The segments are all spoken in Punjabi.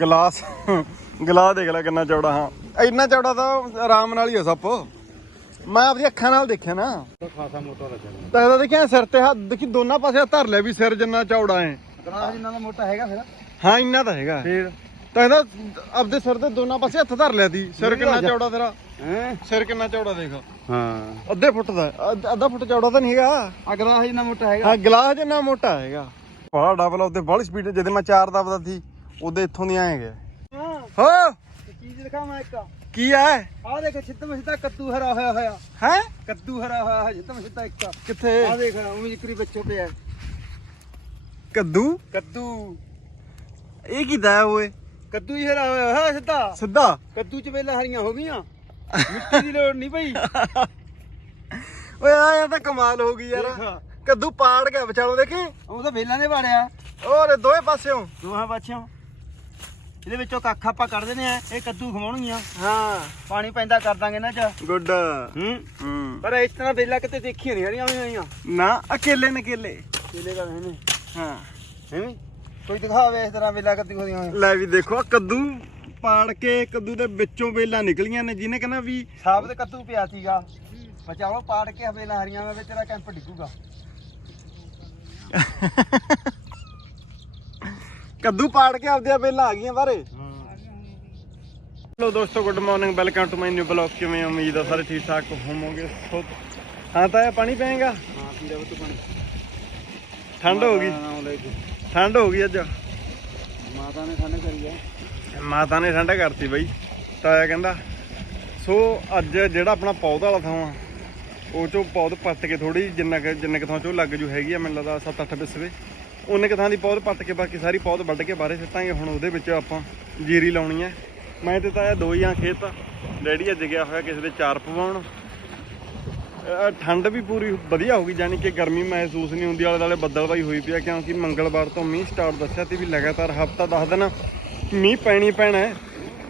ਗਲਾਸ ਗਲਾਸ ਦੇਖ ਲੈ ਕਿੰਨਾ ਚੌੜਾ ਹਾਂ। ਇੰਨਾ ਚੌੜਾ ਤਾਂ ਆਰਾਮ ਨਾਲ ਹੀ ਆ ਸੱਪ। ਮੈਂ ਆਪਣੀ ਅੱਖਾਂ ਨਾਲ ਦੇਖਿਆ ਨਾ। ਖਾਸਾ ਮੋਟਾ ਲੱਗਿਆ ਤਾਂ ਇਹਦਾ ਦੇਖਿਆ ਸਿਰ ਤੇ ਹੱਥ ਦੇਖੀ ਦੋਨਾਂ ਪਾਸੇ ਧਰ ਲਿਆ ਵੀ ਸਿਰ ਜਿੰਨਾ ਚੌੜਾ ਹੈ ਗਲਾਸ ਜਿੰਨਾ ਦਾ ਮੋਟਾ ਹੈਗਾ ਫਿਰ। ਹਾਂ ਇੰਨਾ ਤਾਂ ਹੈਗਾ। ਫੇਰ? ਤਾਂ ਇਹਦਾ ਆਪਦੇ ਸਿਰ ਤੇ ਦੋਨਾਂ ਪਾਸੇ ਹੱਥ ਧਰ ਲਿਆ ਦੀ। ਸਿਰ ਕਿੰਨਾ ਚੌੜਾ ਤੇਰਾ? ਹੈ? ਸਿਰ ਕਿੰਨਾ ਚੌੜਾ ਦੇਖ। ਹਾਂ। ਅੱਧੇ ਫੁੱਟ ਦਾ ਅੱਧ- ਫੁੱਟ ਚੌੜਾ ਤਾਂ ਨਹੀਂ ਹੈਗਾ। ਆ ਗਲਾਸ ਜਿੰਨਾ ਮੋਟਾ ਹੈਗਾ। ਹਾਂ ਗਲਾਸ ਜਿੰਨਾ ਮੋਟਾ ਹੈਗਾ। ਬੜਾ ਡਬਲ ਉਹਦੇ ਬੜੀ ਸਪੀਡ ਜਦੋਂ ਮੈਂ ਚਾਰ ਦਬਦਾ ਸੀ। ਉਹਦੇ ਇੱਥੋਂ ਦੀ ਆਏ ਗਿਆ ਹਾਂ। ਹੋ ਚੀਜ਼ ਦਿਖਾਵਾਂ ਇੱਕ। ਕੀ ਹੈ ਆ ਦੇਖ ਛਿੱਤਮ ਛਿੱਤਾ ਕੱਦੂ ਹਰਾ ਹੋਇਆ ਹੋਇਆ। ਹੈ? ਕੱਦੂ ਹਰਾ ਹੋਇਆ ਹੈ ਛਿੱਤਮ ਛਿੱਤਾ ਇੱਕ। ਕਿੱਥੇ? ਆ ਦੇਖ ਉਵੇਂ ਜਿਕਰੀ ਬੱਚੋ ਪਿਆ ਕੱਦੂ? ਕੱਦੂ। ਇਹ ਕੀ ਦਾ ਓਏ? ਕੱਦੂ ਹੀ ਹਰਾ ਹੋਇਆ ਹੈ ਸਿੱਧਾ। ਸਿੱਧਾ? ਕੱਦੂ ਚ ਵੇਲਾ ਹਰੀਆਂ ਹੋ ਗਈਆਂ। ਮਿੱਟੀ ਦੀ ਲੋੜ ਨਹੀਂ ਪਈ। ਓਏ ਆਇਆ ਤਾਂ ਕਮਾਲ ਹੋ ਗਈ ਯਾਰ। ਕੱਦੂ ਪਾੜ ਗਿਆ ਵਿਚਾਲੋ ਦੇਖੀ। ਉਹ ਤਾਂ ਵੇਲਾਂ ਨੇ ਵਾੜਿਆ। ਔਰ ਦੋਵੇਂ ਪਾਸਿਓਂ। ਦੋਹਾਂ ਪਾਛੋਂ ਇਹਦੇ ਵਿੱਚੋਂ ਕੱਖ ਆਪਾਂ ਕੱਢ ਦਿੰਦੇ ਆ ਇਹ ਕੱਦੂ ਖਵਾਉਣਗੀਆਂ। ਹਾਂ। ਪਾਣੀ ਪੈਂਦਾ ਕਰ ਦਾਂਗੇ ਇਹਨਾਂ ਚ ਗੁੱਡ ਹੂੰ? ਹੂੰ। ਪਰ ਇਸ ਤਰ੍ਹਾਂ ਵੇਲਾ ਕਿਤੇ ਦੇਖੀਆਂ ਨਹੀਂ ਹਰੀਆਂ ਹੋਈਆਂ ਨਾ ਅਕੇਲੇ ਨੇ ਅਕੇਲੇ ਕੇਲੇ ਦਾ ਨੇ। ਹਾਂ। ਐਵੇਂ ਕੋਈ ਦਿਖਾਵੇ ਇਸ ਤਰ੍ਹਾਂ ਵੇਲਾ ਕੱਦੂ ਹੋਈਆਂ ਲੈ ਵੀ ਦੇਖੋ ਕੱਦੂ ਪਾੜ ਕੇ ਕੱਦੂ ਦੇ ਵਿੱਚੋਂ ਵੇਲਾਂ ਨਿਕਲੀਆਂ ਨੇ ਜਿਹਨੇ ਕਹਿੰਦਾ ਵੀ ਸਾਬਤ ਕੱਦੂ ਪਿਆ ਸੀਗਾ। ਬਚਾਓ ਪਾੜ ਕੇ ਵੇਲਾ ਹਰੀਆਂ ਵਿੱਚ ਤੇਰਾ ਕੈਂਪ ਡਿੱਗੂਗਾ। ਕੱਦੂ ਪਾੜ ਕੇ ਆਪਦੀਆਂ ਵੇਲਾਂ ਆ ਗਈਆਂ ਬਾਰੇ ਹੈਲੋ ਦੋਸਤੋ good morning welcome to my new blog ਕਿਵੇਂ ਹੋ? ਉਮੀਦ ਆ ਸਾਰੇ ਠੀਕ ਠਾਕ ਹੋਵੋਗੇ? ਸੋ ਹਾਂ ਤਾਂ ਇਹ ਪਾਣੀ ਪਏਗਾ? ਹਾਂ ਪੀੜਾ ਬਤੂ ਪਾਣੀ। ਠੰਡ ਹੋ ਗਈ। ਠੰਡ ਹੋ ਗਈ ਅੱਜ। ਮਾਤਾ ਨੇ ਖਾਣੇ ਕਰੀ ਆ। ਮਾਤਾ ਨੇ ਠੰਡਾ ਕਰਤੀ ਬਈ। ਤਾਇਆ ਕਹਿੰਦਾ ਸੋ ਅੱਜ ਜਿਹੜਾ ਆਪਣਾ ਪੌਦ ਵਾਲਾ ਥਾਂ ਆ ਉਹ ਚੋਂ ਪੌਦ ਪੱਟ ਕੇ ਥੋੜੀ ਜਿੰਨਾ ਕੁ ਜਿੰਨੇ ਕੁ ਥਾਂ ਚੋਂ ਲੱਗ ਜੂ ਹੈਗੀ ਆ ਮੈਨੂੰ ਲੱਗਦਾ 7-8 ਬਿਸਵੇ। ਉਹਨੇ ਕੁ ਥਾਂ ਦੀ ਪੌਦ ਪੱਟ ਕੇ ਬਾਕੀ ਸਾਰੀ ਪੌਦ ਵੱਢ ਕੇ ਬਾਹਰੇ ਸਿੱਟਾਂਗੇ, ਹੁਣ ਉਹਦੇ ਵਿੱਚ ਆਪਾਂ ਜੀਰੀ ਲਾਉਣੀ ਹੈ। ਮੈਂ ਤੇ ਇਹ ਦੋ ਹੀ ਆ ਖੇਤ। ਡੈਡੀ ਅੱਜ ਗਿਆ ਹੋਇਆ ਕਿਸੇ ਦੇ ਚਾਰ ਪਵਾਉਣ। ਠੰਡ ਵੀ ਪੂਰੀ ਵਧੀਆ ਹੋ ਗਈ ਯਾਨੀ ਕਿ ਗਰਮੀ ਮਹਿਸੂਸ ਨਹੀਂ ਹੁੰਦੀ, ਆਲੇ ਦੁਆਲੇ ਬੱਦਲਵਾਈ ਹੋਈ ਪਿਆ, ਕਿਉਂਕਿ ਮੰਗਲਵਾਰ ਤੋਂ ਮੀਂਹ ਸਟਾਰਟ ਦੱਸਿਆ ਤੇ ਵੀ ਲਗਾਤਾਰ ਹਫਤਾ 10 ਦਿਨ ਮੀਂਹ ਪੈਣੀ ਪੈਣਾ ਹੈ।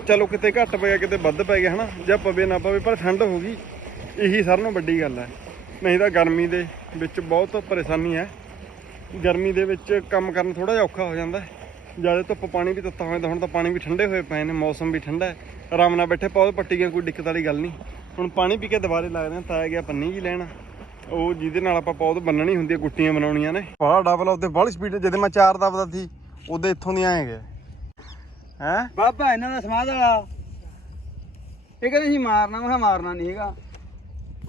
ਚਲੋ ਕਿਤੇ ਘੱਟ ਪੈ ਗਿਆ, ਕਿਤੇ ਵੱਧ ਪੈ ਗਿਆ, ਹਨਾ? ਜਾਂ ਪਵੇ ਨਾ ਪਵੇ, ਪਰ ਠੰਡ ਹੋ ਗਈ। ਇਹੀ ਸਾਰਿਆਂ ਨਾਲੋਂ ਵੱਡੀ ਗੱਲ ਹੈ। ਨਹੀਂ ਤਾਂ ਗਰਮੀ ਦੇ ਵਿੱਚ ਬਹੁਤ ਪਰੇਸ਼ਾਨੀ ਹੈ। ਗਰਮੀ ਦੇ ਵਿੱਚ ਕੰਮ ਕਰਨ ਥੋੜਾ ਜਿਹਾ ਔਖਾ ਹੋ ਜਾਂਦਾ ਜ਼ਿਆਦਾ ਧੁੱਪ ਪਾਣੀ ਵੀ ਤੱਤਾ ਹੋ ਹੁਣ ਤਾਂ ਪਾਣੀ ਵੀ ਠੰਡੇ ਹੋਏ ਪਏ ਨੇ, ਮੌਸਮ ਵੀ ਠੰਡਾ ਹੈ। ਆਰਾਮ ਨਾਲ ਬੈਠੇ ਪੌਦ ਪੱਟੀ ਗਏ ਕੋਈ ਦਿੱਕਤ ਵਾਲੀ ਗੱਲ ਨਹੀਂ। ਹੁਣ ਪਾਣੀ ਪੀ ਕੇ ਦੁਬਾਰੇ ਲੱਗਦੇ ਆ ਤਾਇਆ ਗਿਆ ਪੰਨੀ ਜੀ ਲੈਣਾ। ਉਹ ਜਿਹਦੇ ਨਾਲ ਆਪਾਂ ਪੌਦ ਬੰਨਣੀ ਹੁੰਦੀ ਹੈ, ਗੁੱਟੀਆਂ ਬਣਾਉਣੀਆਂ ਨੇ। ਬੜਾ ਡਬਲ ਉਹਦੇ ਬੜੀ ਸਪੀਡ ਜਦੋਂ ਮੈਂ ਚਾਰ ਦਬਦਾ ਸੀ ਉਹਦੇ ਇੱਥੋਂ ਦੀ ਆਏ ਗਿਆ ਹੈ? ਬਾਬਾ, ਇਹਨਾਂ ਦਾ ਸਮਾਦ ਵਾਲਾ। ਇਹ ਕਹਿੰਦੇ ਸੀ ਮਾਰਨਾ, ਮੈਂ ਮਾਰਨਾ ਨਹੀਂ ਹੈਗਾ।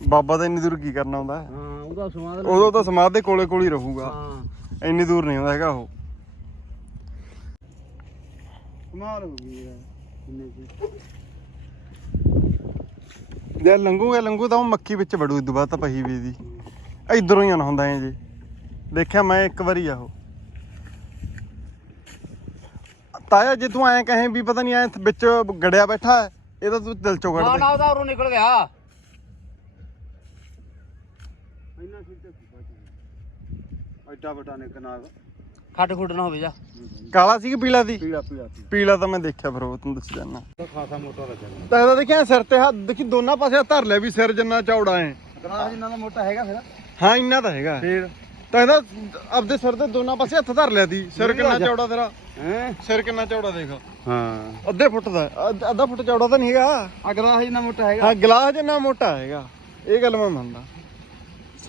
ਬਾਬਾ ਤਾਂ ਇੰਨੀ ਦੂਰ ਕੀ ਕਰਨਾ ਹੁੰਦਾ? ਹੈ? ਹਾਂ ਉਹਦਾ ਸਮਾਦ ਉਦੋਂ ਤਾਂ ਸਮਾਧ ਦੇ ਕੋਲੇ ਕੋਲ ਹੀ ਰਹੂਗਾ। ਹਾਂ। ਇੰਨੀ ਦੂਰ ਨਹੀਂ ਹੁੰਦਾ ਹੈਗਾ ਉਹ। ਕਮਾਲ ਹੋ ਗਈ ਯਾਰ ਚ। ਜੇ ਤਾਂ ਉਹ ਮੱਕੀ ਵਿੱਚ ਵੜੂ ਇਦੋਂ ਬਾਅਦ ਤਾਂ ਪਹੀ ਵੀ ਦੀ। ਇਧਰੋਂ ਹੀ ਆਣਾ ਹੁੰਦਾ ਐ ਜੀ। ਦੇਖਿਆ ਮੈਂ ਇੱਕ ਵਾਰੀ ਆ ਉਹ। ਤਾਇਆ ਜੇ ਤੂੰ ਐਂ ਕਹੇ ਵੀ ਪਤਾ ਨਹੀਂ ਐ ਵਿੱਚ ਗੜਿਆ ਬੈਠਾ ਹੈ ਇਹ ਤਾਂ ਤੂੰ ਦਿਲ ਚੋਂ ਕੱਢ ਦੇ। ਉਹਦਾ ਉਰੋਂ ਨਿਕਲ ਗਿਆ। ਇੰਨਾ ਸਿੱਧਾ ਐਡਾ ਵੱਡਾ ਨੇ ਕਨਾਲ। ਖੱਟ ਖੁੱਟ ਨਾ ਹੋਵੇ ਜਾ। ਕਾਲਾ ਸੀ ਕਿ ਪੀਲਾ ਸੀ? ਪੀੜਾ ਪੀੜਾ ਪੀਲਾ। ਤਾਂ ਮੈਂ ਦੇਖਿਆ ਫਿਰ ਉਹ ਤੈਨੂੰ ਦੱਸ ਜਾਣਾ ਤਾਂ ਖਾਸਾ ਮੋਟਾ ਲੱਗਿਆ ਤਾਂ ਇਹਦਾ ਦੇਖਿਆ ਸਿਰ ਤੇ ਹੱਥ ਦੇਖੀ ਦੋਨਾਂ ਪਾਸੇ ਹੱਥ ਧਰ ਲਿਆ ਵੀ ਸਿਰ ਜਿੰਨਾ ਚੌੜਾ ਹੈ ਗਲਾਸ ਜਿੰਨਾ ਦਾ ਮੋਟਾ ਹੈਗਾ ਫਿਰ। ਹਾਂ ਇੰਨਾ ਤਾਂ ਹੈਗਾ। ਫੇਰ? ਤਾਂ ਇਹਦਾ ਆਪਦੇ ਸਿਰ ਤੇ ਦੋਨਾਂ ਪਾਸੇ ਹੱਥ ਧਰ ਲਿਆ ਦੀ ਸਿਰ ਕਿੰਨਾ ਚੌੜਾ ਤੇਰਾ? ਹੈ? ਸਿਰ ਕਿੰਨਾ ਚੌੜਾ ਦੇਖ। ਹਾਂ। ਅੱਧੇ ਫੁੱਟ ਦਾ ਅੱਧ- ਅੱਧਾ ਫੁੱਟ ਚੌੜਾ ਤਾਂ ਨਹੀਂ ਹੈਗਾ। ਆ ਗਲਾਸ ਜਿੰਨਾ ਮੋਟਾ ਹੈਗਾ। ਹਾਂ ਗਲਾਸ ਜਿੰਨਾ ਮੋਟਾ ਹੈਗਾ। ਇਹ ਗੱਲ ਮੈਂ ਮੰਨਦਾ।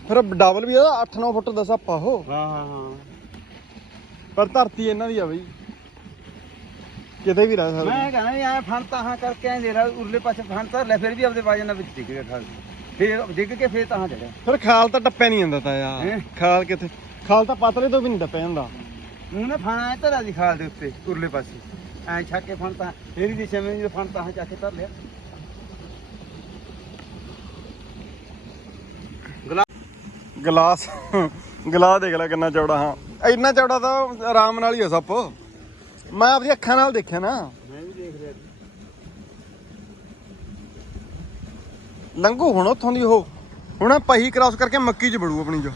ਫਿਰ ਡਬਲ ਵੀ ਇਹਦਾ 8-9 ਫੁੱਟ ਦਾ ਸੱਪਾ ਉਹ। ਹਾਂ ਹਾਂ ਹਾਂ। ਪਰ ਧਰਤੀ ਇਹਨਾਂ ਦੀ ਆ ਬਈ। ਕਿਤੇ ਵੀ ਰਹਿ ਸਕਦਾ। ਮੈਂ ਕਹਿੰਦਾ ਵੀ ਐ ਫਣ ਤਾਂ ਹਾਂ ਕਰਕੇ ਐ ਦੇ ਰਾ ਉਰਲੇ ਪਾਸੇ ਫਣ ਤਾਂ ਲੈ ਫਿਰ ਵੀ ਆਪਦੇ ਵਾਜਨ ਨਾਲ ਵਿੱਚ ਡਿੱਗ ਗਿਆ ਖਾਲ। ਫੇਰ ਡਿੱਗ ਕੇ ਫੇਰ ਤਾਂ ਚੜਿਆ। ਫਿਰ ਖਾਲ ਤਾਂ ਟੱਪਿਆ ਨਹੀਂ ਜਾਂਦਾ ਤਾਂ ਹੈਂ? ਯਾਰ ਖਾਲ ਕਿੱਥੇ? ਖਾਲ ਤਾਂ ਪਤਲੇ ਤੋਂ ਵੀ ਨਹੀਂ ਟੱਪਿਆ ਜਾਂਦਾ। ਮੂੰਹ ਨੇ ਫਣ ਐ ਧਰਾ ਦੀ ਖਾਲ ਦੇ ਉੱਤੇ ਉਰਲੇ ਪਾਸੇ। ਐ ਛੱਕ ਕੇ ਫਣ ਤਾਂ ਫੇਰ ਹੀ ਦਿਸ਼ਾ ਜਦੋਂ ਫਣ ਤਾਂ ਹਾਂ ਚੱਕ ਕੇ ਧਰ ਲਿਆ। ਗਲਾਸ ਗਲਾਸ ਦੇਖ ਲੈ ਕਿੰਨਾ ਚੌੜਾ, ਹਾਂ। ਇੰਨਾ ਚੌੜਾ ਤਾਂ ਆਰਾਮ ਨਾਲ ਹੀ ਆ ਸੱਪ। ਮੈਂ ਆਪਣੀ ਅੱਖਾਂ ਨਾਲ ਦੇਖਿਆ ਨਾ। ਮੈਂ ਵੀ ਦੇਖ ਰਿਹਾ ਲੰਘੂ ਹੁਣ ਉੱਥੋਂ ਦੀ ਉਹ। ਹੁਣ ਪਹੀ ਕ੍ਰਾਸ ਕਰਕੇ ਮੱਕੀ 'ਚ ਵੜੂ ਆਪਣੀ ਜੋ।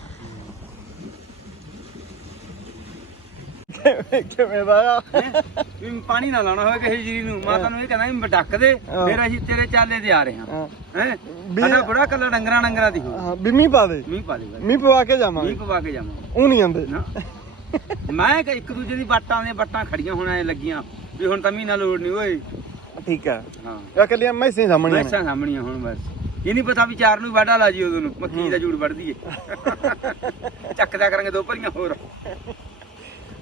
ਕਿਵੇਂ ਕਿਵੇਂ ਦਾ ਆ ਵੀ ਪਾਣੀ ਨਾ ਲਾਉਣਾ ਹੋਵੇ ਕਿਸੇ ਜੀਰੀ ਨੂੰ। ਮਾਤਾ ਨੂੰ ਇਹ ਕਹਿੰਦਾ ਵੀ ਡੱਕ ਦੇ। ਫਿਰ ਅਸੀਂ ਤੇਰੇ ਚਾਲੇ ਤੇ ਆ ਰਹੇ ਹਾਂ। ਹਾਂ। ਵੀ- ਸਾਡਾ ਬੜਾ ਕੱਲਾ ਡੰਗਰਾਂ ਡੰਗਰਾਂ ਦੀ ਹੋ ਹਾਂ ਬਿਮੀ ਪਾ ਦੇ। ਮੀਂਹ ਪਾ ਮੀਂਹ ਪਵਾ ਕੇ ਜਾਵਾਂਗੇ। ਮੀਂਹ ਪਵਾ ਕੇ ਜਾਵਾਂ ਉਹ ਨਹੀਂ ਆਂਦੇ ਮੈਂ ਕਿ ਇੱਕ ਦੂਜੇ ਦੀ ਬਾਟਾਂ ਦੀਆਂ ਬੱਟਾਂ ਖੜੀਆਂ ਹੋਣਾ ਐ ਲੱਗੀਆਂ। ਵੀ ਹੁਣ ਤਾਂ ਮਹੀਨਾ ਲੋੜ ਨਹੀਂ ਓਏ। ਠੀਕ ਹੈ ਹਾਂ। ਆ ਕੱਲੀਆਂ ਮੈਸਾਂ ਹੀ ਸਾਹਮਣੇ ਨੇ। ਮੈਸਾਂ ਸਾਹਮਣੀਆਂ ਹੁਣ ਬਸ। ਇਹ ਨਹੀਂ ਪਤਾ ਵੀ ਚਾਰ ਨੂੰ ਵਾਢਾ ਲਾ ਜੀ ਉਦੋਂ ਨੂੰ। ਮੱਕੀ ਦਾ ਜੂੜ ਵੜਦੀ ਏ। ਚੱਕਦਾ ਕਰਾਂਗੇ ਦੋ ਭਰੀਆਂ ਹੋਰ।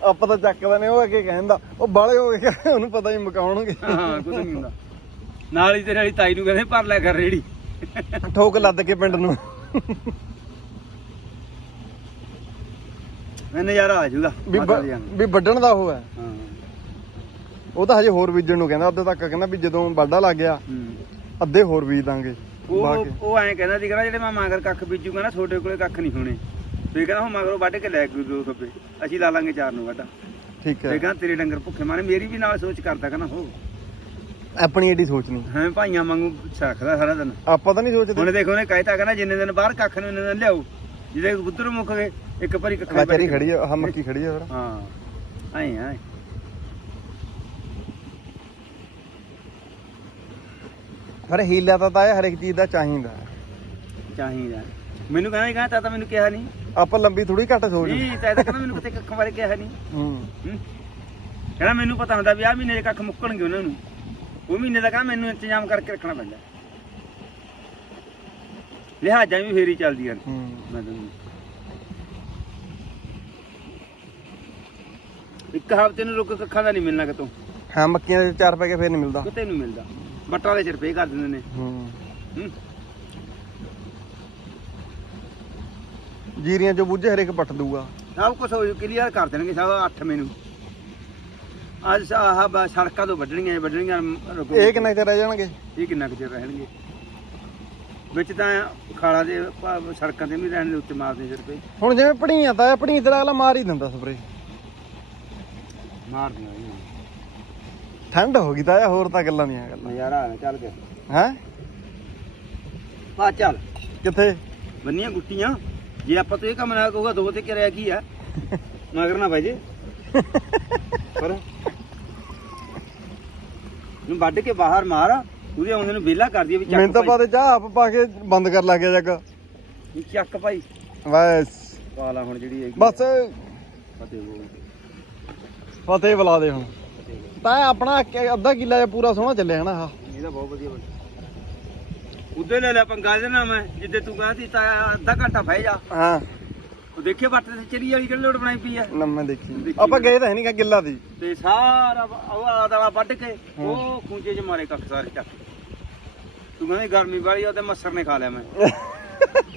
ਆਪਾਂ ਤਾਂ ਚੱਕਦੇ ਨੇ ਉਹ ਅੱਗੇ ਕਹਿੰਦਾ ਉਹ ਬਾਲੇ ਹੋ ਗਏ ਉਹਨੂੰ ਪਤਾ ਹੀ ਮਕਾਉਣਗੇ। ਹਾਂ ਕੁਝ ਨਹੀਂ ਹੁੰਦਾ। ਨਾਲ ਹੀ ਤੇਰੇ ਵਾਲੀ ਤਾਈ ਨੂੰ ਕਹਿੰਦੇ ਭਰ ਲੈ ਕਰ ਰੇੜੀ। ਠੋਕ ਲੱਦ ਕੇ ਪਿੰਡ ਨੂੰ। ਮੈਂ ਨਜ਼ਾਰਾ ਆ ਜਾਊਗਾ ਵੀ ਬ-। ਵੀ ਵੱਢਣ ਦਾ ਉਹ ਹੈ। ਹਾਂ। ਉਹ ਤਾਂ ਹਜੇ ਹੋਰ ਬੀਜਣ ਨੂੰ ਕਹਿੰਦਾ ਅੱਧੇ ਤੱਕ ਕਹਿੰਦਾ ਵੀ ਜਦੋਂ ਵਾਢਾ ਲੱਗ ਗਿਆ ਹੂੰ। ਅੱਧੇ ਹੋਰ ਬੀਜ ਦਾਂਗੇ ਉਹ ਕੇ ਉਹ ਐਂ ਕਹਿੰਦਾ ਸੀ ਕਹਿੰਦਾ ਜਿਹੜੇ ਮੈਂ ਮਗਰ ਕੱਖ ਬੀਜੂਗਾ ਨਾ ਤੁਹਾਡੇ ਕੋਲੇ ਕੱਖ ਨਹੀਂ ਹੋਣੇ। ਤੇ ਕਹਿੰਦਾ ਹੁਣ ਮਗਰੋਂ ਵੱਢ ਕੇ ਲੈ ਕੇ ਦੋ ਖੱਬੇ ਅਸੀਂ ਲਾ ਲਾਂਗੇ ਚਾਰ ਨੂੰ ਵੱਢਾ। ਠੀਕ ਤੇ ਹੈ ਕਹਿੰਦਾ ਤੇਰੇ ਡੰਗਰ ਭੁੱਖੇ ਮਾਰੇ ਮੇਰੀ ਵੀ ਨਾਲ ਸੋਚ ਕਰਦਾ ਕਹਿੰਦਾ ਹੋ। ਆਪਣੀ ਏਡੀ ਸੋਚ ਨਹੀਂ। ਹਾਂ ਭਾਈਆਂ ਵਾਂਗੂ ਰੱਖਦਾ ਸਾਰਾ ਦਿਨ। ਆਪਾਂ ਤਾਂ ਨਹੀਂ ਸੋਚਦੇ। ਹੁਣ ਦੇਖੋ ਉਹਨੇ ਕਹਿਤਾ ਕਹਿੰਦਾ ਜਿੰਨੇ ਦਿਨ ਬਾਹਰ ਕੱਖ ਨੂੰ ਇੰਨੇ ਦਿਨ ਲਿਆਓ। ਜਿਹਦੇ ਕਬੂਤਰ ਮੁੱਕ ਗਏ ਇੱਕ ਭਰੀ ਕੱਖਾਂ ਦੀ ਵਿਚਾਰੀ ਖੜੀ ਆ ਆਹ ਮੱਕੀ ਖੜੀ ਆ ਫਿਰ। ਹਾਂ ਐਂ ਐਂ ਪਰ ਹੀਲਾ ਤਾਂ ਤਾਂ ਇਹ ਹਰ ਇੱਕ ਚੀਜ਼ ਦਾ ਚਾਹੀਦਾ। ਚਾਹੀਦਾ। ਮੈਨੂੰ ਕਹਿੰਦਾ ਕਹਿੰਦਾ ਤਾਂ ਮੈਨੂੰ ਕਿਹਾ ਨਹੀਂ ਆਪਾਂ ਲੰਬੀ ਥੋੜੀ ਘੱਟ ਸੋਚ ਨਹੀਂ ਤਾਂ ਕਹਿੰਦਾ ਮੈਨੂੰ ਕਿਤੇ ਕੱਖ ਬਾਰੇ ਕਿਹਾ ਨਹੀਂ। ਹੂੰ। ਹੂੰ। ਕਹਿੰਦਾ ਮੈਨੂੰ ਪਤਾ ਹੁੰਦਾ ਵੀ ਆਹ ਮਹੀਨੇ 'ਚ ਕੱਖ ਮੁੱਕਣਗੇ ਉਹਨਾਂ ਨੂੰ। ਉਹ ਮਹੀਨੇ ਦਾ ਕਹਿੰਦਾ ਮੈਨੂੰ ਇੰਤਜ਼ਾਮ ਕਰਕੇ ਰੱਖਣਾ ਪੈਂਦਾ। ਲਿਹਾਜ਼ਾਂ ਵੀ ਫੇਰੀ ਚੱਲਦੀਆਂ ਨੇ। ਹੂੰ। ਮੈਂ ਤੈਨੂੰ ਇੱਕ ਹਫ਼ਤੇ ਨੂੰ ਰੁਕ ਕੱਖਾਂ ਦਾ ਨਹੀਂ ਮਿਲਣਾ ਕਿਤੋਂ। ਹਾਂ ਮੱਕੀਆਂ ਦੇ ਚਾਰ ਪੈ ਕੇ ਫੇਰ ਨਹੀਂ ਮਿਲਦਾ। ਕਿਤੇ ਨਹੀਂ ਮਿਲਦਾ। ਬੱਟਾਂ ਦੇ ਸਿਰ ਪੇ ਕਰ ਦਿੰਦੇ ਨੇ। ਹੂੰ। ਹੂੰ। ਜੀਰੀਆਂ ਚੋਂ ਬੁੱਝੇ ਹਰੇਕ ਪੱਟ ਦੂਗਾ ਸਭ ਕੁਝ ਹੋ ਕਲੀਅਰ ਕਰ ਦੇਣਗੇ ਸਭ 8 ਮੈਨੂੰ। ਅੱਜ ਆਹ ਬ- ਸੜਕਾਂ ਤੋਂ ਵੱਢਣੀਆਂ ਇਹ ਵੱਢਣੀਆਂ ਰੁਕੋ। ਇਹ ਕਿੰਨਾ ਚਿਰ ਰਹਿ ਜਾਣਗੇ? ਇਹ ਕਿੰਨਾ ਕੁ ਚਿਰ ਰਹਿਣਗੇ? ਵਿੱਚ ਤਾਂ ਖਾਲਾਂ ਦੇ ਪ- ਸੜਕਾਂ ਤੇ ਵੀ ਰਹਿਣ ਦੇ ਉੱਤੇ ਮਾਰਦੇ ਸਿਰ ਪੇ ਹੁਣ ਜਿਵੇਂ ਪੜੀਆਂ ਤਾਂ ਪੜੀ ਤੇ ਅਗਲਾ ਮਾਰ ਹੀ ਦਿੰਦਾ ਸਪਰੇ ਮਾਰਦੀਆਂ ਇਹ ਠੰਡ ਹੋ ਗਈ ਤਾਂ ਇਹ ਹੋਰ ਤਾਂ ਗੱਲਾਂ ਨਹੀਂ ਗੱਲਾਂ। ਨਜ਼ਾਰਾ ਆ ਚੱਲ ਕੇ ਹੈ? ਆ ਚੱਲ। ਕਿੱਥੇ? ਬੰਨੀਆਂ ਗੁੱਟੀਆਂ। ਜੇ ਆਪਾਂ ਤੋਂ ਇਹ ਕੰਮ ਨਾ ਕਹੂਗਾ ਦੋ ਤੇ ਕਰਿਆ ਕੀ ਆ? ਮਗਰ ਨਾ ਭਾਈ ਜੇ। ਪਰ ਨੂੰ ਵੱਢ ਕੇ ਬਾਹਰ ਮਾਰ ਉਹਦੇ ਆਉਂਦੇ ਨੂੰ ਵਿਹਲਾ ਕਰ ਦਈਏ ਵੀ ਮੈਨੂੰ ਚੱਕ ਤਾਂ ਭਾਈ। ਪਤਾ ਚਾਹ ਆਪ ਪਾ ਕੇ ਬੰਦ ਕਰ ਲੱਗ ਗਿਆ ਜੱਗ। ਵੀ ਚੱਕ ਭਾਈ। ਬਸ। ਪਾਲਾ ਹੁਣ ਜਿਹੜੀ ਹੈਗੀ ਬਸ। ਫਤਿਹ ਬੋਲ। ਫਤਿਹ ਬੁਲਾ ਦੇ ਹੁਣ। ਤਾਂ ਇਹ ਆਪਣਾ ਅੱਧਾ ਕਿੱਲਾ ਜਿਹਾ ਪੂਰਾ ਸੋਹਣਾ ਚੱਲਿਆ ਹਨਾ ਆਹ। ਇਹਦਾ ਬਹੁਤ ਵਧੀਆ ਬਣ ਉਦੋਂ ਲੈ ਲੈ ਪੰਗਾ ਇਹਦੇ ਨਾਲ ਮੈਂ ਜਿੱਦੇ ਤੂੰ ਕਹਿੰਦੀ ਤਾਂ ਅੱਧਾ ਘੰਟਾ ਫਹਿ ਜਾ। ਹਾਂ। ਉਹ ਦੇਖਿਆ ਬੱਟ ਤੇ ਚਰੀ ਵਾਲੀ ਕਿਹੜੀ ਲੋੜ ਬਣਾਈ ਪਈ ਆ ਨੰਮੇ ਦੇਖੀ ਦੇਖੀ ਆਪਾਂ ਗਏ ਤਾਂ ਹੈ ਨਹੀਂ ਕਿੱਲਾ ਦੀ। ਤੇ ਸਾਰਾ ਉਹ ਆਲਾ ਦਾਲਾ ਵੱਢ ਕੇ ਉਹ ਖੂੰਜੇ 'ਚ ਮਾਰੇ ਕੱਖ ਸਾਰੇ ਚੱਕ। ਤੂੰ ਕਹਿੰਦੀ ਗਰਮੀ ਵਾਲੀ ਆ ਤੇ ਮੱਛਰ ਨੇ ਖਾ ਲਿਆ ਮੈਂ।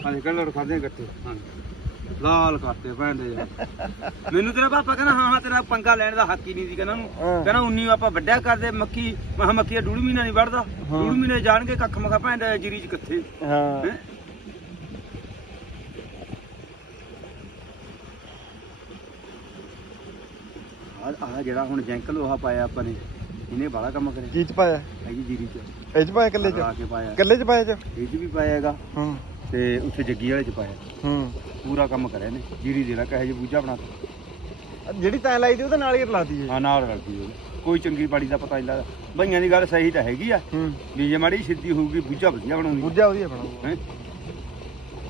ਹਾਂ ਕਿਹੜੇ ਲੋੜ ਖਾਦੇ ਗੱਟੇ? ਹਾਂ ਲਾਲ ਕਰਤੇ ਭੈਂਦੇ ਯਾਰ। ਮੈਨੂੰ ਤੇਰਾ ਪਾਪਾ ਕਹਿੰਦਾ ਹਾਂ ਹਾਂ ਤੇਰਾ ਪੰਗਾ ਲੈਣ ਦਾ ਹੱਕ ਹੀ ਨਹੀਂ ਸੀ ਕਹਿੰਦਾ ਉਹਨੂੰ। ਹਾਂ। ਕਹਿੰਦਾ 19 ਆਪਾਂ ਵੱਡਿਆ ਕਰਦੇ ਮੱਕੀ ਮੈਂ ਕਿਹਾ ਮੱਕੀ ਦਾ ਡੂੜ ਮਹੀਨਾ ਨਹੀਂ ਵੱਢਦਾ। ਡੂੜ ਮਹੀਨੇ ਜਾਣਗੇ ਕੱਖ ਮਖਾ ਭੈਂਦਾ ਜੀਰੀ 'ਚ ਕਿੱਥੇ ਹਾਂ। ਹੈਂ? ਆ ਆ ਜਿਹੜਾ ਹੁਣ ਜੈਂਕਲ ਲੋਹਾ ਪਾਇਆ ਆਪਾਂ ਨੇ ਇਹਨੇ ਬਾਲਾ ਕੰਮ ਕਰਿਆ। ਕੀ ਚ ਪਾਇਆ? ਹੈਗੀ ਜੀਰੀ ਚ। ਇਹ ਚ ਪਾਇਆ ਕਿੱਲੇ ਲਾ ਚ ਕੇ ਪਾਇਆ। ਕਿੱਲੇ ਚ ਪਾਇਆ ਚ? ਇਹ ਚ ਵੀ ਪਾਇਆ ਹੈਗਾ। ਹੂੰ। ਤੇ ਉੱਥੇ ਜੱਗੀ ਵਾਲੇ ਚ ਪਾਇਆ। ਹੂੰ। ਪੂਰਾ ਕੰਮ ਕਰਿਆ ਨੇ ਜੀਰੀ ਜਿਹੜਾ ਕਹੇ ਜੇ ਬੂਝਾ ਬਣਾਤਾ ਜਿਹੜੀ ਤੈਂ ਲਾਈ ਦੀ ਉਹਦੇ ਨਾਲ ਹੀ ਰਲਾਤੀ ਹੈ ਹਾਂ ਨਾਲ ਰਲਦੀ ਉਹਦੇ। ਕੋਈ ਚੰਗੀ ਬਾੜੀ ਦਾ ਪਤਾ ਨਹੀਂ ਲੱਗਦਾ। ਬਈਆਂ ਦੀ ਗੱਲ ਸਹੀ ਤਾਂ ਹੈਗੀ ਆ। ਹੂੰ। ਵੀ ਜੇ ਮਾੜੀ ਸਿੱਧੀ ਹੋਊਗੀ ਬੂਝਾ ਵਧੀਆ ਬਣਾਉਂਦੀ ਬੁੱਝਾ ਵਧੀਆ ਬਣਾਊਗਾ। ਹੈਂ?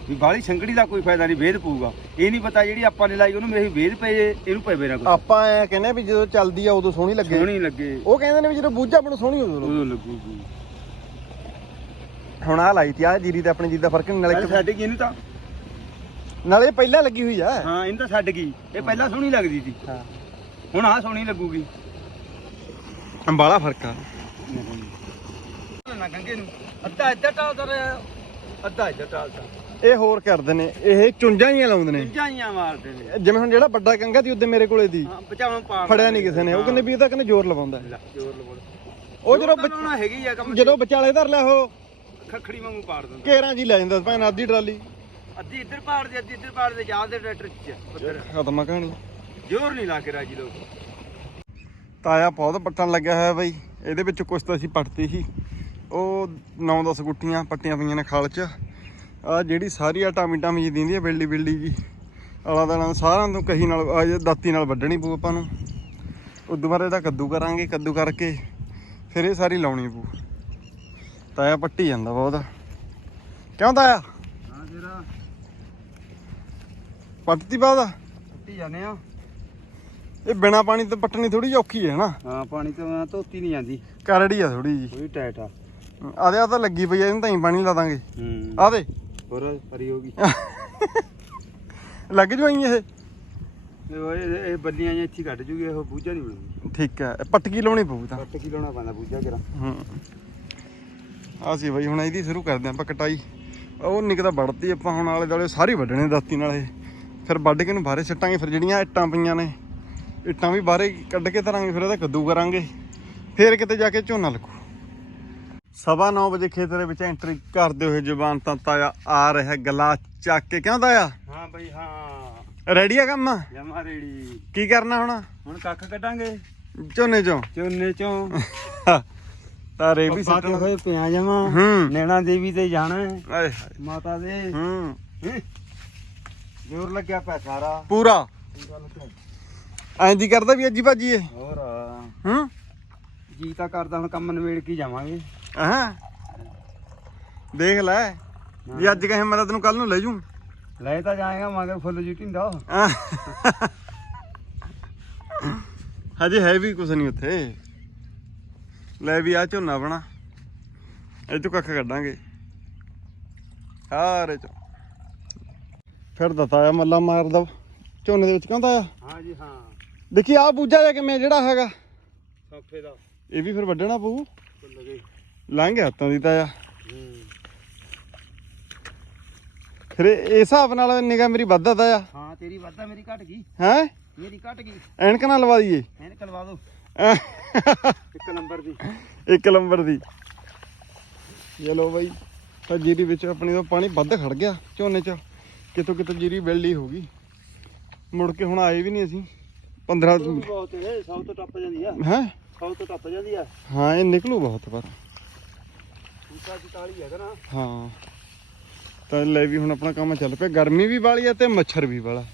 ਵੀ ਬਾਲੀ ਸੰਗੜੀ ਦਾ ਕੋਈ ਫਾਇਦਾ ਨਹੀਂ ਵੇਦ ਪਊਗਾ। ਇਹ ਨਹੀਂ ਪਤਾ ਜਿਹੜੀ ਆਪਾਂ ਨੇ ਲਾਈ ਉਹਨੂੰ ਮੇਰੇ ਵੇਦ ਪਏ ਇਹਨੂੰ ਪਵੇ ਨਾ ਕੋਈ ਆਪਾਂ ਐ ਕਹਿੰਦੇ ਆ ਵੀ ਜਦੋਂ ਚੱਲਦੀ ਆ ਉਦੋਂ ਸੋਹਣੀ ਲੱਗੇ। ਸੋਹਣੀ ਲੱਗੇ। ਉਹ ਕਹਿੰਦੇ ਨੇ ਵੀ ਜਦੋਂ ਬੁੱਝਾ ਬਣੂ ਸੋਹਣੀ ਉਦੋਂ ਲੱਗੂ। ਉਦੋਂ ਲੱਗੂਗੀ। ਹੁਣ ਆ ਲਾਈ ਤੀ ਆ ਜੀਰੀ ਤੇ ਆਪਣੀ ਜੀਰੀ ਦਾ ਫ਼ਰਕ ਨਹੀਂ ਨਾਲੇ ਛੱਡ ਗਈ ਇਹਨੂੰ ਤਾਂ? ਨਾਲੇ ਇਹ ਪਹਿਲਾਂ ਲੱਗੀ ਹੋਈ ਆ। ਹਾਂ ਇਹਨੂੰ ਤਾਂ ਛੱਡ ਗਈ। ਇਹ ਪਹਿਲਾਂ ਸੋਹਣੀ ਲੱਗਦੀ ਸੀ। ਹਾਂ। ਹੁਣ ਆਹ ਸੋਹਣੀ ਲੱਗੂਗੀ। ਬਾਲਾ ਫ਼ਰਕ ਆ। ਨਾ ਗੰਗੇ ਨੂੰ। ਅੱਧਾ ਇੱਧਰ ਟਾਲਦਾ ਰਿਹਾ। ਅੱਧਾ ਇੱਧਰ ਟਾਲਦਾ ਇਹ ਹੋਰ ਕਰਦੇ ਨੇ। ਇਹ ਚੁੰਝਾਂ ਹੀ ਲਾਉਂਦੇ ਨੇ। ਜਾਈਆਂ ਮਾਰਦੇ ਨੇ। ਜਿਵੇਂ ਹੁਣ ਜਿਹੜਾ ਵੱਡਾ ਕੰਗਾ ਸੀ ਉਹਦੇ ਮੇਰੇ ਕੋਲੇ ਦੀ। ਹਾਂ ਬਚਾਉਣ ਪਾ ਫੜਿਆ ਨਹੀਂ ਕਿਸੇ ਨੇ। ਉਹ ਕਹਿੰਦੇ ਵੀ ਇਹ ਤਾਂ ਕਹਿੰਦੇ ਜ਼ੋਰ ਲਵਾਉਂਦਾ ਹੈ। ਲੈ, ਜ਼ੋਰ ਲਵਾਉਣ ਉਹ ਜਦੋਂ ਵਿਚ- ਬਚਾਉਣਾ ਹੈਗੀ ਆ ਕੰਮ ਜਦੋਂ ਵਿਚਾਲੇ ਧਰ ਲਿਆ ਉਹ। ਖਖੜੀ ਵਾਂਗੂ ਪਾੜ ਦਿੰਦਾ। ਕੇਰਾਂ ਜੀ ਲੈ ਜਾਂਦਾ ਭਾਵੇਂ ਅੱਧੀ ਟਰਾਲੀ। ਅੱਧੀ ਇੱਧਰ ਪਾੜ ਦੇ ਅੱਧੀ ਇੱਧਰ ਪਾੜ ਦੇ ਜਾਂਦੇ ਟਰੈਕਟਰ ਚ ਪੱਥਰ ਖਤਮ ਆ ਕਹਾਣੀ। ਜ਼ੋਰ ਨਹੀਂ ਲਾ ਕੇ ਰਾਜੀ ਲੋਕ। ਤਾਇਆ ਬਹੁਤ ਪੱਟਣ ਲੱਗਿਆ ਹੋਇਆ ਬਈ। ਇਹਦੇ ਵਿੱਚ ਕੁਛ ਤਾਂ ਅਸੀਂ ਪੱਟਤੀ ਸੀ। ਉਹ 9-10 ਗੁੱਟੀਆਂ ਪੱਟੀਆਂ ਪਈਆਂ ਨੇ ਖਾਲ 'ਚ। ਆ ਜਿਹੜੀ ਸਾਰੀ ਆ ਟਾਮੀ ਟਾਮੀ ਜੀ ਦਿੰਦੀ ਆ ਬਿਲਡੀ ਬਿਲਡੀ ਜੀ। ਆਲਾ ਦਾਲਾ ਸਾਰਿਆਂ ਨੂੰ ਕਹੀ ਨਾਲ ਆਹ ਦਾਤੀ ਨਾਲ ਵੱਢਣੀ ਪਊ ਆਪਾਂ ਨੂੰ। ਉਦੋਂ ਬਾਅਦ ਇਹਦਾ ਕੱਦੂ ਕਰਾਂਗੇ ਕੱਦੂ ਕਰਕੇ ਫਿਰ ਇਹ ਸਾਰੀ ਲਾਉਣੀ ਪਊ। ਤਾਇਆ ਪੱਟੀ ਜਾਂਦਾ ਬਹੁਤ। ਕਿਉਂ ਤਾਇਆ ਹਾਂ ਤੇਰਾ ਪੱਟਤੀ ਬਾਅਦ? ਟੁੱਟੀ ਜਾਂਦੇ ਆ। ਇਹ ਬਿਨਾ ਪਾਣੀ ਤੋਂ ਪੱਟਣੀ ਥੋੜੀ ਔਖੀ ਹੈ ਨਾ। ਹਾਂ ਪਾਣੀ ਤੋਂ ਬਿਨਾਂ ਧੋਤੀ ਨਹੀਂ ਜਾਂਦੀ। ਕਰੜੀ ਆ ਥੋੜੀ ਜੀ ਕੋਈ ਟਾਈਟ ਆ। ਆਦੇ ਆ ਤਾਂ ਲੱਗੀ ਪਈ ਐ ਇਹਨੂੰ ਤਾਂ ਹੀ ਪਾਣੀ ਲਾ ਦਾਂਗੇ। ਹੂੰ। ਆ ਦੇ। ਹੋਰ ਹਰੀ ਹੋ ਗਈ। ਲੱਗ ਜੂ ਆਈ ਇਹ? ਇਹ ਉਹ ਬੱਲੀਆਂ ਜਿਹੀਆਂ ਇੱਥੇ ਕੱਢ ਜੂਗੀ ਇਹ ਬੂਝਾ ਨਹੀਂ ਬਣੂਗੀ। ਠੀਕ ਹੈ ਪਟਕੀ ਲਾਉਣੀ ਪਊ ਤਾਂ? ਕੱਟ ਕੀ ਲਾਉਣਾ ਪੈਂਦਾ ਬੂਝਾ ਕਿਰਾ ਹੂੰ। ਆ ਸੀ ਬਈ ਹੁਣ ਇਹਦੀ ਸ਼ੁਰੂ ਕਰਦੇ ਆਪਾਂ ਕਟਾਈ। ਉਹ ਨਿੱਕ ਤਾਂ ਵੜਤੀ ਆਪਾਂ ਹੁਣ ਆਲੇ ਦੁਆਲੇ ਸਾਰੀ ਵੱਢਣੇ ਦਾਤੀ ਨਾਲ ਇਹ। ਫਿਰ ਵੱਢ ਕੇ ਨੂੰ ਬਾਹਰੇ ਸਿੱਟਾਂਗੇ ਫਿਰ ਜਿਹੜੀਆਂ ਇੱਟਾਂ ਪਈਆਂ ਨੇ ਇੱਟਾਂ ਵੀ ਬਾਹਰੇ ਕੱਢ ਕੇ ਧਰਾਂਗੇ ਫਿਰ ਇਹਦਾ ਕੱਦੂ ਕਰਾਂਗੇ ਫਿਰ ਕਿਤੇ ਜਾ ਕੇ ਝੋਨਾ ਲੱਗੂ। ਸਵਾ 9 ਵਜੇ ਖੇਤ ਦੇ ਵਿੱਚ ਐਂਟਰੀ ਕਰਦੇ ਹੋਏ ਜਵਾਨ ਤਾਂ ਤਾਇਆ ਆ ਰਿਹਾ ਗਲਾ ਚੱਕ ਕੇ ਕਿਉਂ ਤਾਇਆ? ਹਾਂ ਬਈ ਹਾਂ। ਰੈਡੀ ਆ ਕੰਮ? ਜਮਾ ਰੇੜੀ ਕੀ ਕਰਨਾ ਹੁਣ? ਹੁਣ ਕੱਖ ਕੱਢਾਂਗੇ। ਝੋਨੇ ਚੋਂ? ਚੋਨੇ ਚੋਂ। ਤਾਂ ਰੇ ਵੀ ਸਿੱਟਣਾ। ਹੋਏ ਪਿਆ ਹੂੰ। ਨੈਣਾ ਦੇਵੀ ਤੇ ਜਾਣਾ ਹੈ, ਮਾਤਾ ਦੇ। ਹੂੰ। ਹੈਂ। ਜ਼ੋਰ ਲੱਗਿਆ ਪਿਆ ਸਾਰਾ। ਪੂਰਾ? ਐਂ ਦੀ ਕਰਦਾ ਵੀ ਅੱਜੀ ਭਾਜੀ ਇਹ? ਹੋਰ ਹੂੰ? ਜੀ ਤਾਂ ਕਰਦਾ ਹੁਣ ਕੰਮ ਨਵੇੜ ਕੇ ਜਾਵਾਂਗੇ। ਹਾਂ ਦੇਖ ਲੈ ਵੀ ਅੱਜ ਕਹੇ ਮੈਂ ਤੈਨੂੰ ਕੱਲ ਨੂੰ ਲੈ ਜੂ। ਲੈ ਤਾਂ ਜਾਏਗਾ ਮਗਰ ਫੁੱਲ ਜੀ ਢਿੰਡਾ। ਹਜੇ ਹੈ ਵੀ ਕੁਛ ਨਹੀਂ ਉੱਥੇ। ਲੈ ਵੀ ਆ ਝੋਨਾ ਬਣਾ। ਇਹ ਚੋਂ ਕੱਖ ਕੱਢਾਂਗੇ। ਸਾਰੇ ਚੋਂ। ਫਿਰ ਦਤਾਇਆ ਮੱਲਾ ਮਾਰਦਾ ਝੋਨੇ ਦੇ ਵਿੱਚ ਕਹਿੰਦਾ ਆ ਹਾਂ ਜੀ ਹਾਂ। ਦੇਖੀ ਆ ਬੂਝਾ ਜਾ ਕਿਵੇਂ ਜਿਹੜਾ ਹੈਗਾ। ਸੌਫੇ ਦਾ। ਇਹ ਵੀ ਫਿਰ ਵੱਢਣਾ ਪਊ। ਲੰਘ ਗਿਆ ਹੱਥਾਂ ਦੀ ਤਾਂ ਆ। ਹੂੰ। ਫਿਰ ਇਹ ਹਿਸਾਬ ਨਾਲ ਨਿਗਾ ਮੇਰੀ ਵੱਧਦਾ ਤਾਂ ਆ। ਹਾਂ ਤੇਰੀ ਵਾਧਾ ਮੇਰੀ ਘਟ ਗਈ। ਹੈ? ਮੇਰੀ ਘਟ ਗਈ। ਐਨਕ ਨਾਲ ਲਵਾ ਦਈਏ। ਐਨ ਕਲਵਾ ਦੋ। ਇੱਕ ਨੰਬਰ ਦੀ। ਇੱਕ ਨੰਬਰ ਦੀ। ਚਲੋ ਬਾਈ ਤਾਂ ਜੀਰੀ ਵਿੱਚ ਆਪਣੀ ਦਾ ਪਾਣੀ ਵੱਧ ਖੜ ਗਿਆ ਝੋਨੇ 'ਚ। ਕਿਤੋਂ ਕਿਤੋਂ ਜੀਰੀ ਬਿਲਡੀ ਹੋ ਗਈ ਮੁੜ ਕੇ ਹੁਣ ਆਏ ਵੀ ਨਹੀਂ ਅਸੀਂ। 15 ਉਹ ਵੀ ਬਹੁਤ ਹੈ ਸੌ ਤੋਂ ਟੱਪ ਜਾਂਦੀ ਆ। ਹੈ? ਸੌ ਤੋਂ ਟੱਪ ਜਾਂਦੀ ਆ। ਹਾਂ ਇਹ ਨਿਕਲੂ ਬਹੁਤ ਪਰ। ਸੂਤਾ 44 ਹੈਗਾ ਨਾ। ਹਾਂ। ਤਾਂ ਲੈ ਵੀ ਹੁਣ ਆਪਣਾ ਕੰਮ ਚੱਲ ਪਿਆ। ਗਰਮੀ ਵੀ ਵਾਲੀ ਆ ਤੇ ਮੱਛਰ ਵੀ ਵਾਲਾ।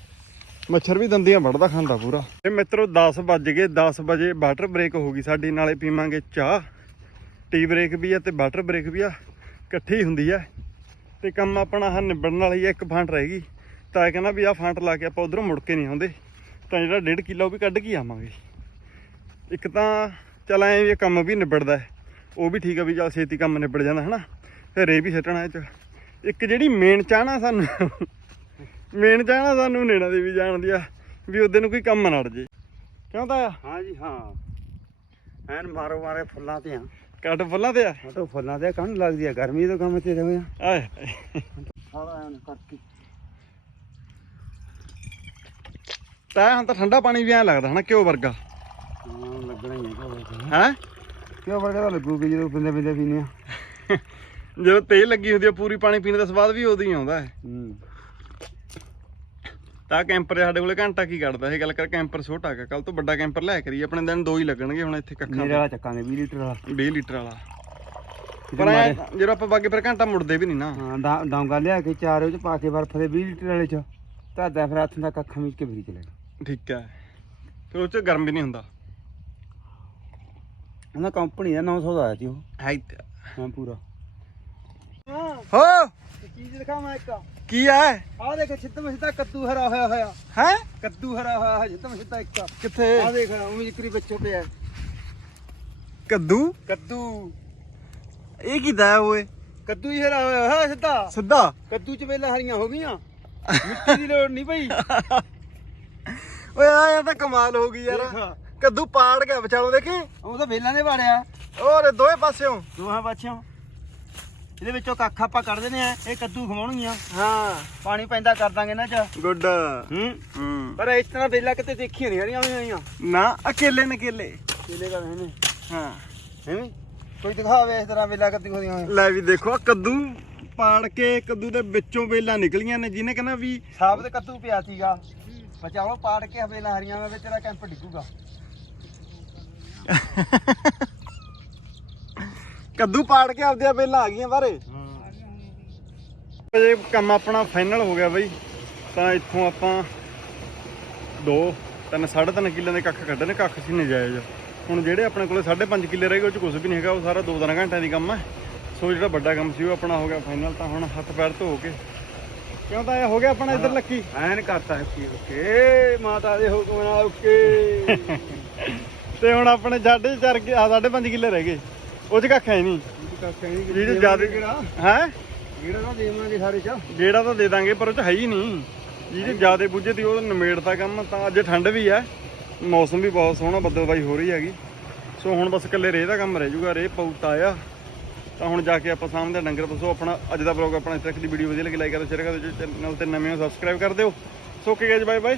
ਮੱਛਰ ਵੀ ਦੰਦੀਆਂ ਵੱਢਦਾ ਖਾਂਦਾ ਪੂਰਾ। ਤੇ ਮਿੱਤਰੋ 10 ਵੱਜ ਗਏ। 10 ਵਜੇ ਵਾਟਰ ਬ੍ਰੇਕ ਹੋ ਗਈ ਸਾਡੀ। ਨਾਲੇ ਪੀਵਾਂਗੇ ਚਾਹ। ਟੀ ਬ੍ਰੇਕ ਵੀ ਆ ਤੇ ਵਾਟਰ ਬ੍ਰੇਕ ਵੀ ਆ। ਇਕੱਠੀ ਹੁੰਦੀ ਆ। ਤੇ ਕੰਮ ਆਪਣਾ ਹਾਂ ਨਿਬੜਨ ਵਾਲੀ ਹੈ ਇੱਕ ਫਾਂਟ ਰਹਿ ਗਈ। ਤਾਂ ਇਹ ਕਹਿੰਦਾ ਵੀ ਆਹ ਫਾਂਟ ਲਾ ਕੇ ਆਪਾਂ ਉਧਰੋਂ ਮੁੜ ਕੇ ਨਹੀਂ ਆਉਂਦੇ। ਤਾਂ ਜਿਹੜਾ 1.5 ਕਿਲੋ ਉਹ ਵੀ ਕੱਢ ਕੇ ਆਵਾਂਗੇ। ਇੱਕ ਤਾਂ ਚੱਲ ਐਂ ਵੀ ਇਹ ਕੰਮ ਵੀ ਨਿਬੜਦਾ ਉਹ ਵੀ ਠੀਕ ਆ ਵੀ ਚੱਲ ਛੇਤੀ ਕੰਮ ਨਿਬੜ ਜਾਂਦਾ, ਹਨਾ? ਫਿਰ ਇਹ ਵੀ ਸੱਟਣਾ ਇਹ ਚ। ਇੱਕ ਜਿਹੜੀ ਮੇਨ ਚਾਹਣਾ ਸਾਨੂੰ ਮੇਨ ਚਾਹਣਾ ਸਾਨੂੰ ਨੇੜਾ ਦੇ ਵੀ ਜਾਣ ਦੀ ਆ, ਵੀ ਉਹਦੇ ਨੂੰ ਕੋਈ ਕੰਮ ਨਾ ਅੜ ਜੇ। ਕਿਉਂ ਤਾਂ ਹਾਂ ਜੀ, ਹਾਂ। ਐਨ ਮਾਰੋ ਮਾਰੇ ਫੁੱਲਾਂ ਤੇ ਆ। ਕੱਟ ਫੁੱਲਾਂ ਤੇ ਆ? ਤਾਂ ਫੁੱਲਾਂ ਤੇ ਕੰਨ ਲੱਗਦੀ ਆ ਗਰਮੀ ਤੋਂ ਕੰਮ ਤੇ ਰਹੇ ਆ। ਆਏ। ਸਾਰਾ ਐਨ ਤਾਂ ਹੁਣ ਤਾਂ ਠੰਡਾ ਪਾਣੀ ਵੀ ਐਂ ਲੱਗਦਾ ਹਨਾ ਘਿਓ ਵਰਗਾ। ਹਾਂ ਲੱਗਣਾ ਹੀ ਹੈ ਹੈ? ਕਿਉਂ ਵਰਗਾ ਤਾਂ ਲੱਗੂਗੀ ਜਦੋਂ ਪਿੰਦੇ ਪਿੰਦੇ ਪੀਨੇ ਆ। ਜਦੋਂ ਤੇਲ ਲੱਗੀ ਹੁੰਦੀ ਆ ਪੂਰੀ ਪਾਣੀ ਪੀਣ ਦਾ ਸਵਾਦ ਵੀ ਉਦੋਂ ਹੀ ਆਉਂਦਾ ਹੈ। ਹੂੰ। ਤਾਂ ਕੈਂਪਰ ਸਾਡੇ ਕੋਲੇ ਘੰਟਾ ਕੀ ਕੱਢਦਾ ਇਹ ਗੱਲ ਕਰ ਕੈਂਪਰ ਛੋਟਾ ਹੈਗਾ ਕੱਲ ਤੋਂ ਵੱਡਾ ਕੈਂਪਰ ਲੈ ਕਰੀ ਆਪਣੇ ਦਿਨ ਦੋ ਹੀ ਲੱਗਣਗੇ ਹੁਣ ਇੱਥੇ ਕੱਖਾਂ ਮੇਰੇ ਵਾਲਾ ਚੱਕਾਂਗੇ 20 ਲੀਟਰ ਵਾਲਾ। 20 ਲੀਟਰ ਵਾਲਾ। ਪਰ ਐਂ ਜਦੋਂ ਆਪਾਂ ਬਾਗੇ ਫਿਰ ਘੰਟਾ ਮੁੜਦੇ ਵੀ ਨਹੀਂ ਨਾ। ਹਾਂ ਡੋਂਗਾ ਲਿਆ ਕੇ ਚਾਰ ਉਹ ਚ ਪਾ ਕੇ ਬਰਫ ਦੇ 20 ਲੀਟਰ ਵਾਲੇ ਚ ਧਰਦਾ ਫਿਰ ਹੱਥ ਦਾ ਕੱਖਾਂ ਵਿੱਚ ਕੇ ਭਰੀ ਚਲੇ ਠੀਕ ਹੈ ਫਿਰ ਉਹ ਚ ਗਰਮ ਵੀ ਨਹੀਂ ਹੁੰਦਾ। ਉਹਨਾਂ ਕੰਪਨੀ ਦਾ 900 ਦਾ ਆਇਆ ਸੀ ਉਹ। ਹੈ ਹਾਂ ਪੂਰਾ। ਹੋ! ਚੀਜ਼ ਦਿਖਾਵਾਂ ਇੱਕ। ਕੀ ਹੈ ਆਹ ਦੇਖ ਸਿੱਧਮ ਸਿੱਧਾ ਕੱਦੂ ਹਰਾ ਹੋਇਆ ਹੋਇਆ। ਹੈ? ਕੱਦੂ ਹਰਾ ਹੋਇਆ ਹੈ ਸਿੱਧਮ ਸਿੱਧਾ ਇੱਕ। ਕਿੱਥੇ? ਆਹ ਦੇਖ ਉਵੇਂ ਜਿਕਰੀ ਬੱਚੋ ਪਿਆ। ਕੱਦੂ? ਕੱਦੂ। ਇਹ ਕਿਦਾ ਹੈ ਓਏ? ਕੱਦੂ ਹੀ ਹਰਾ ਹੋਇਆ ਹੋਇਆ ਸਿੱਧਾ। ਸਿੱਧਾ? ਕੱਦੂ ਚ ਵੇਲਾ ਹਰੀਆਂ ਹੋ ਗਈਆਂ। ਮਿੱਟੀ ਦੀ ਲੋੜ ਨਹੀਂ ਪਈ। ਓਏ ਆ ਯਾਰ ਤਾਂ ਕਮਾਲ ਹੋ ਗਈ ਯਾਰ। ਕੱਦੂ ਪਾੜ ਗਿਆ ਵਿਚਾਲੋਂ ਦੇਖੀ। ਉਹ ਤਾਂ ਵੇਲਾਂ ਦੇ ਵਾੜਿਆ ਔਰ ਦੋਵੇਂ ਪਾਸਿਓਂ? ਦੋਹਾਂ ਪਾਛੋਂ ਇਹਦੇ ਵਿੱਚੋਂ ਕੱਖ ਆਪਾਂ ਕੱਢ ਦਿੰਦੇ ਆ ਇਹ ਕੱਦੂ ਖਵਾਉਣਗੀਆਂ। ਹਾਂ। ਪਾਣੀ ਪੈਂਦਾ ਕਰ ਦਾਂਗੇ ਇਹਨਾਂ ਚ। ਗੁੱਡ ਹੂੰ। ਹੂੰ। ਪਰ ਇਸ ਤਰ੍ਹਾਂ ਵੇਲਾ ਕਿਤੇ ਦੇਖੀਆਂ ਨਹੀਂ ਹਰੀਆਂ ਹੋਈਆਂ ਨਾ ਅਕੇਲੇ ਨੇ ਅਕੇਲੇ। ਕੇਲੇ ਦਾ ਨੇ। ਹਾਂ। ਹੈਵੇਂ ਕੋਈ ਦਿਖਾਵੇ ਇਸ ਤਰ੍ਹਾਂ ਵੇਲਾ ਕੱਦੂ ਹੋਈਆਂ ਲੈ ਵੀ ਦੇਖੋ ਕੱਦੂ ਪਾੜ ਕੇ ਕੱਦੂ ਦੇ ਵਿੱਚੋਂ ਵੇਲਾਂ ਨਿਕਲੀਆਂ ਨੇ ਜਿਹਨੇ ਕਹਿੰਦਾ ਵੀ ਸਾਬਤ ਕੱਦੂ ਪਿਆ ਸੀਗਾ। ਬਚਾਓ ਪਾੜ ਕੇ ਹਵੇਲਾ ਹਰੀਆਂ ਵੇ ਤੇਰਾ ਕੈਂਪ ਡਿੱਗੂਗਾ। ਕੱਦੂ ਪਾੜ ਕੇ ਆਪਦੀਆਂ ਵੇਲਾਂ ਆ ਗਈਆਂ ਬਾਰੇ ਇਹ ਕੰਮ ਆਪਣਾ ਫਾਈਨਲ ਹੋ ਗਿਆ ਬਈ ਤਾਂ ਇੱਥੋਂ ਆਪਾਂ 2 3 3.5 ਕਿੱਲੇ ਦੇ ਕੱਖ ਕੱਢੇ ਨੇ ਕੱਖ ਸੀ ਨਜਾਇਜ਼। ਹੁਣ ਜਿਹੜੇ ਆਪਣੇ ਕੋਲੇ 5.5 ਕਿੱਲੇ ਰਹਿ ਗਏ ਉਹ ਚ ਕੁਝ ਵੀ ਨਹੀਂ ਹੈਗਾ ਉਹ ਸਾਰਾ 2-3 ਘੰਟਿਆਂ ਦੀ ਕੰਮ ਹੈ। ਸੋ ਜਿਹੜਾ ਵੱਡਾ ਕੰਮ ਸੀ ਉਹ ਆਪਣਾ ਹੋ ਗਿਆ ਫਾਈਨਲ ਤਾਂ ਹੁਣ ਹੱਥ ਪੈਰ ਧੋ ਕੇ। ਕਿਉਂ ਤਾਂ ਇਹ ਹੋ ਗਿਆ ਆਪਣਾ ਇੱਧਰ ਲੱਕੀ? ਐਨ ਕਰਤਾ ਓਕੇ ਓਕੇ। ਮਾਤਾ ਦੇ ਹੁਕਮ ਨਾਲ ਓਕੇ। ਤੇ ਹੁਣ ਆਪਣੇ ਸਾਢੇ ਚਾਰ ਕਿ- ਆਹ ਸਾਢੇ ਪੰਜ ਕਿੱਲੇ ਰਹਿ ਗਏ। ਉਹ ਚ ਕੱਖ ਹੈ ਨਹੀਂ। ਜਿਹਦੇ ਜ਼ਿਆਦਾ ਹੈ? ਜਿਹੜਾ ਨਾ ਦੇਵਾਂਗੇ ਸਾਰੇ ਚ ਗੇੜਾ ਤਾਂ ਦੇ ਦਾਂਗੇ, ਪਰ ਉਹ ਚ ਹੈ ਹੀ ਨਹੀਂ। ਜਿਹਦੇ ਜਿਆਦੇ ਬੁੱਝੇ ਤੀ ਉਹ ਨਿਮੇੜਤਾ ਕੰਮ, ਤਾਂ ਅੱਜ ਠੰਡ ਵੀ ਹੈ। ਮੌਸਮ ਵੀ ਬਹੁਤ ਸੋਹਣਾ, ਬੱਦਲਬਾਈ ਹੋ ਰਹੀ ਹੈਗੀ। ਸੋ ਹੁਣ ਬਸ ਇਕੱਲੇ ਰੇਹ ਦਾ ਕੰਮ ਰਹਿ ਜੂਗਾ, ਰੇਹ ਪਊਤ ਆਇਆ ਤਾਂ ਹੁਣ ਜਾ ਕੇ ਆਪਾਂ ਸਾਹਮਣੇ ਡੰਗਰ ਦੱਸੋ ਆਪਣਾ, ਅੱਜ ਦਾ ਬਲੌਗ ਆਪਣਾ ਇਸ ਤੱਕ ਦੀ ਵੀਡੀਓ ਵਧੀਆ ਲੱਗੀ ਲਾਈਕ ਕਰੋ ਸ਼ੇਅਰ ਕਰੋ ਚੈਨਲ ਤੇ ਨਵੇਂ ਹੋ ਸਬਸਕ੍ਰਾਈਬ ਕਰ ਦਿਓ। So okay guys bye bye